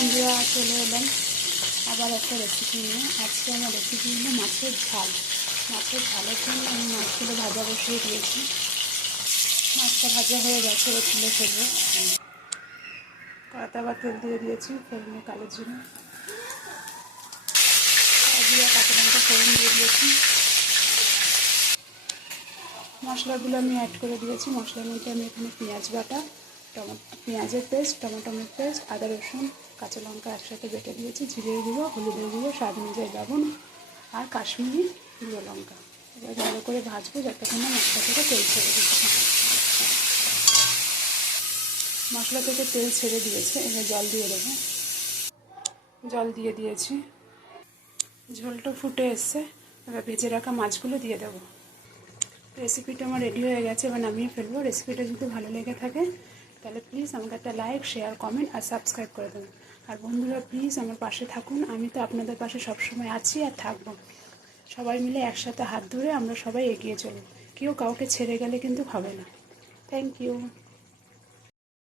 বন্ধুরা, চলে এলাম আবার একটা রেসিপি নিয়ে। আজকে আমার রেসিপি হলো মাছের ঝাল। মাছের ঝালের জন্য আমি মাছগুলো ভাজা বসিয়ে দিয়েছি। মাছটা ভাজা হয়ে গেছে, এবার তুলে ফেলবো। কড়াতে আবার তেল দিয়ে দিয়েছি, ফোড়নে কালো জিরে, কাঁচা লঙ্কা ফোড়ন দিয়ে দিয়েছি। মশলাগুলো আমি অ্যাড করে দিয়েছি। মশলার মধ্যে আমি এখানে পেঁয়াজ বাটা, পেঁয়াজের পেস্ট, টমেটোর পেস্ট, আদা রসুন, কাঁচা লঙ্কা একসাথে বেটে দিয়েছি, জিরের গুঁড়ো, হলুদের গুঁড়ো, স্বাদ অনুযায়ী লবণ আর কাশ্মীরি গুঁড়ো লঙ্কা। এবার ভালো করে ভাজবো যতক্ষণ না মশলা থেকে তেল ছেড়ে দিচ্ছে। মশলা থেকে তেল ছেড়ে দিয়েছে, এবার জল দিয়ে দেবো। জল দিয়ে দিয়েছি, ঝোলটা ফুটে এসছে। এবার ভেজে রাখা মাছগুলো দিয়ে দেবো। রেসিপিটা আমার রেডি হয়ে গেছে, এবার নামিয়ে ফেলবো। রেসিপিটা যদি ভালো লেগে থাকে তাহলে প্লিজ আমাকে একটা লাইক, শেয়ার, কমেন্ট আর সাবস্ক্রাইব করে দেবেন। আর বন্ধুরা প্লিজ আমার পাশে থাকুন, আমি তো আপনাদের পাশে সবসময় আছি আর থাকবো। সবাই মিলে একসাথে হাত ধরে আমরা সবাই এগিয়ে চলি। কেউ কাউকে ছেড়ে গেলে কিন্তু হবে না। Thank you.